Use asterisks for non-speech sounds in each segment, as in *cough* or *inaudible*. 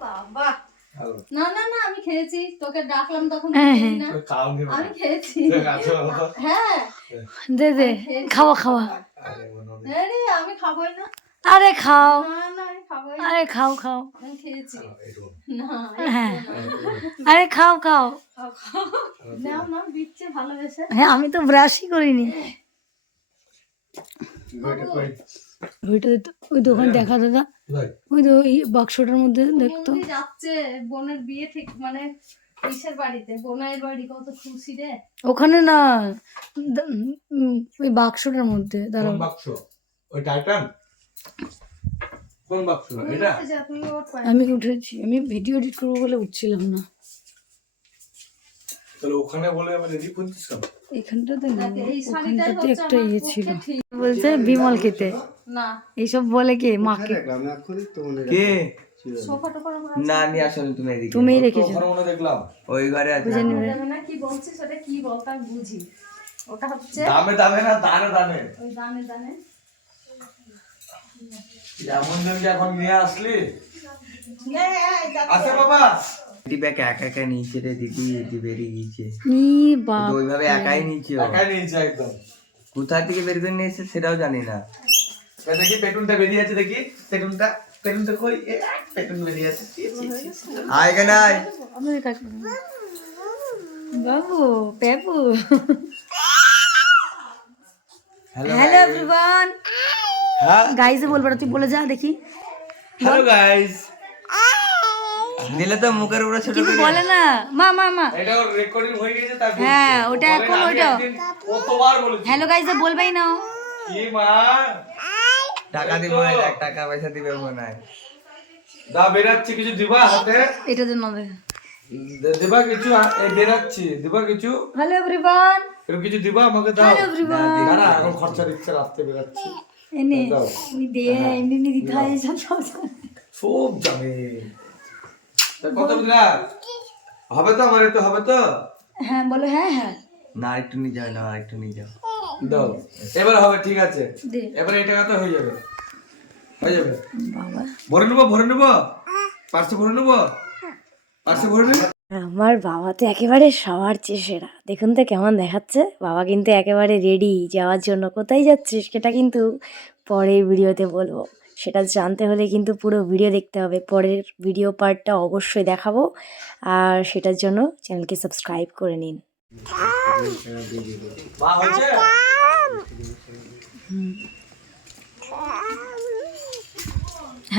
বাবা। না না না আমি খেয়েছি। তোকে ডাকলাম তখন হ্যাঁ, নি। আমি খেয়েছি। হ্যাঁ। দে দে খাওয়া খাওয়া। আরে হয়। হ্যাঁ আমি খাবোই না। আরে খাও। না না আমি খাবোই না। আরে খাও খাও। খেয়েছি। না হ্যাঁ। আরে খাও খাও। হ্যাঁ আমি তো ব্রাশই করিনি। ওইটা ওই তো ওখানে দেখা দাদা। ওই তো এই বাক্সটার মধ্যে দেখতো। যাচ্ছে বোনের বিয়ে ঠিক মানে বাড়িতে। বোনের বাড়ি কত খুশি রে। ওখানে না ওই বাক্সটার মধ্যে দাঁড়াও। বাক্স? ওই টাইটান? কোন বাক্স? এটা। আমি উঠেছি। আমি ভিডিও এডিট করব বলে উঠছিলাম না। তাহলে ওখানে বলে আমি রেডি করছিস এখানটাতে এই ওখানটাতে একটা ইয়ে ছিল। বলছে বিমল খেতে। না। এইসব বলে কে? মাকে কে? সোফা টোফা আমরা না নিয়ে আসলে তুমি এদিকে। তুমি রেখেছো। মনে দেখলাম। ওই ঘরে আছে। না কি বলছিস ওটা কি বলতা বুঝি। ওটা হচ্ছে দামে দামে না দানে দানে। ওই দানে দানে। এমন জনকে এখন নিয়ে আসলি? আচ্ছা বাবা। দিব্যাক একা একা নিয়েছে রে দিদি দিদি বেরিয়ে গিয়েছে। ওইভাবে একাই নিয়েছে। একাই নিয়েছে একদম। কোথা থেকে বের করে নিয়েছে সেটাও জানি না। দেখি পেটুনটা বেরিয়ে আছে দেখি। পেটুনটা পেটুনটা কই? পেটুন বেরিয়ে আছে। আয় করো। বাবু পেপু হ্যালো হ্যালো এভরিওয়ান হ্যাঁ গাইজে বলব তুই বলে যা দেখি। হ্যালো গাইস দিলে তো মুখের উপরে ছোট করে। বলে না। মা মা মা। এটা ওর রেকর্ডিং হয়ে গেছে তার হ্যাঁ ওটা এখন ওইটা কতবার বলেছি। হ্যালো গাইজে বলবেই না। কি মা? টাকা দিব না টাকা পয়সা দিবে মনে হয়। দা বেরাচ্ছি কিছু দিবা হাতে? এটাতে না দিবা কিছু এই বেরাচ্ছি দিবা কিছু? হ্যালো এভরিওয়ান এরকম কিছু দিবা আমাকে দাও। হ্যালো এভরিওয়ান না না এখন খরচা দিচ্ছে রাস্তায় বেরাচ্ছি। এনে এমনি দে এমনি এমনি দিতে হয় সব সব সব। যাবে কত বুঝলা হবে তো আমার একটু হবে তো? হ্যাঁ বলো হ্যাঁ হ্যাঁ। না একটু নিয়ে যাও না একটু নিয়ে যাও। দাও। এবার হবে ঠিক আছে। এবার এই টাকাতে হয়ে যাবে। হয়ে যাবে। বাবা। ভরে নেব ভরে নেব? পার্সে ভরে নেব? পার্সে ভরে নেব? আমার বাবা তো একেবারে সবার চেয়ে সেরা। দেখুন তো কেমন দেখাচ্ছে। বাবা কিন্তু একেবারে রেডি যাওয়ার জন্য। কোথায় যাচ্ছিস সেটা কিন্তু পরের ভিডিওতে বলব। সেটা জানতে হলে কিন্তু পুরো ভিডিও দেখতে হবে। পরের ভিডিও পার্টটা অবশ্যই দেখাবো। আর সেটার জন্য চ্যানেলকে সাবস্ক্রাইব করে নিন।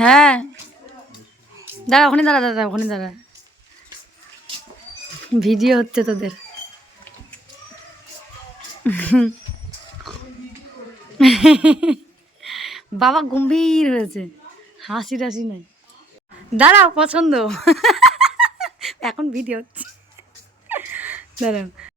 হ্যাঁ। দাঁড়া, ওখানে দাঁড়া দাদা ওখানে দাঁড়া। ভিডিও হচ্ছে তোদের। *laughs* বাবা গম্ভীর হয়েছে। হাসি টাসি নাই। দাঁড়াও পছন্দ। এখন ভিডিও দাঁড়াও।